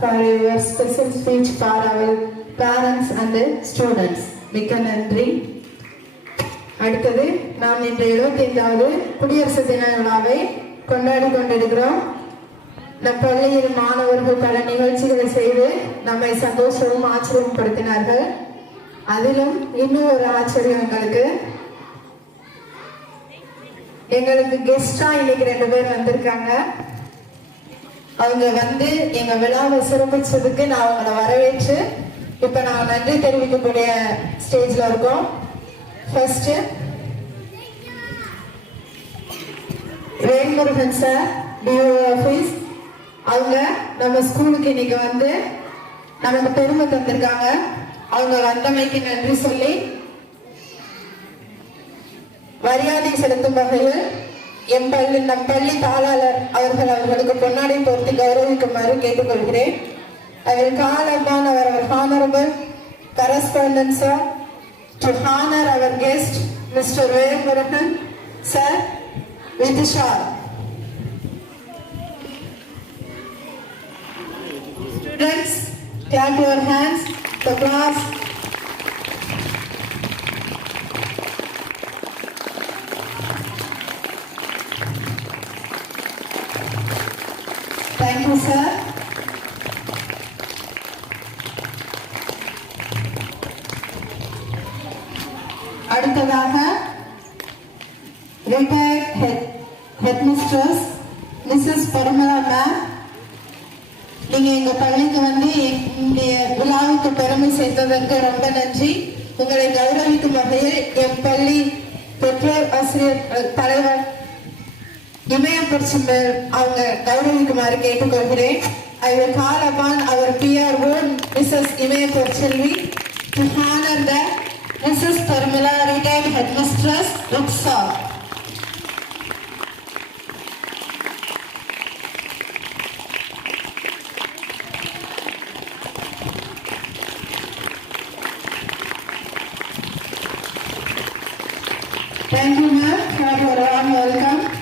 for your special speech for our parents and students. மிக்க நன்றி. அடுத்தது நாம் இன்று 75வது குடியரசு தின விழாவை கொண்டாடி கொண்டிருக்கிறோம். நம் பள்ளியில் மாணவர்கள் பல நிகழ்ச்சிகளை செய்து நம்மை சந்தோஷமும் ஆச்சரியப்படுத்தினார்கள். அதிலும் இன்னும் ஒரு ஆச்சரியம் எங்களுக்கு கெஸ்டா இன்னைக்கு 2 பேர் வந்திருக்காங்க. அவங்க வந்து எங்க விழாவை சிறப்பிச்சதுக்கு நான் அவங்கள வரவேற்று இப்ப நான் நன்றி தெரிவிக்கக்கூடிய ஸ்டேஜ்ல இருக்கோம். First Velmurugan sir, DO office. அவங்க நம்ம ஸ்கூலுக்கு இன்னைக்கு வந்து நமக்கு பெருமை தந்திருக்காங்க. அவங்க வந்தமைக்கு நன்றி சொல்லி மரியாதை செலுத்தும் வகையில் நம் பள்ளி தாளாளர் அவர்களுக்கு பொன்னாடை போர்த்தி கௌரவிக்குமாறு கேட்டுக்கொள்கிறேன். I will call upon our honorable correspondent sir to honor our guest Mr. Velmurugan sir with the shawl. Students, clap your hands for class. Thank you, sir. அடுத்ததாக retired headmistress missus Parimala ma'am, நீங்க எங்க பள்ளிக்கு வந்து இந்த விழாவுக்கு பெருமை சேர்த்ததற்கு ரொம்ப நன்றி. உங்களை கௌரவிக்கும் வகையில் என் பள்ளி பெற்றோர் ஆசிரியர் தலைவர் இமயபுரம் அவங்க கௌரவிக்குமாறு கேட்டுக்கொள்கிறேன். I will call upon our PRO Mrs. Imayapur Selvi to honor the Mrs. Parmila retired headmistress Ruksa. Thank you, ma'am, for your warm welcome.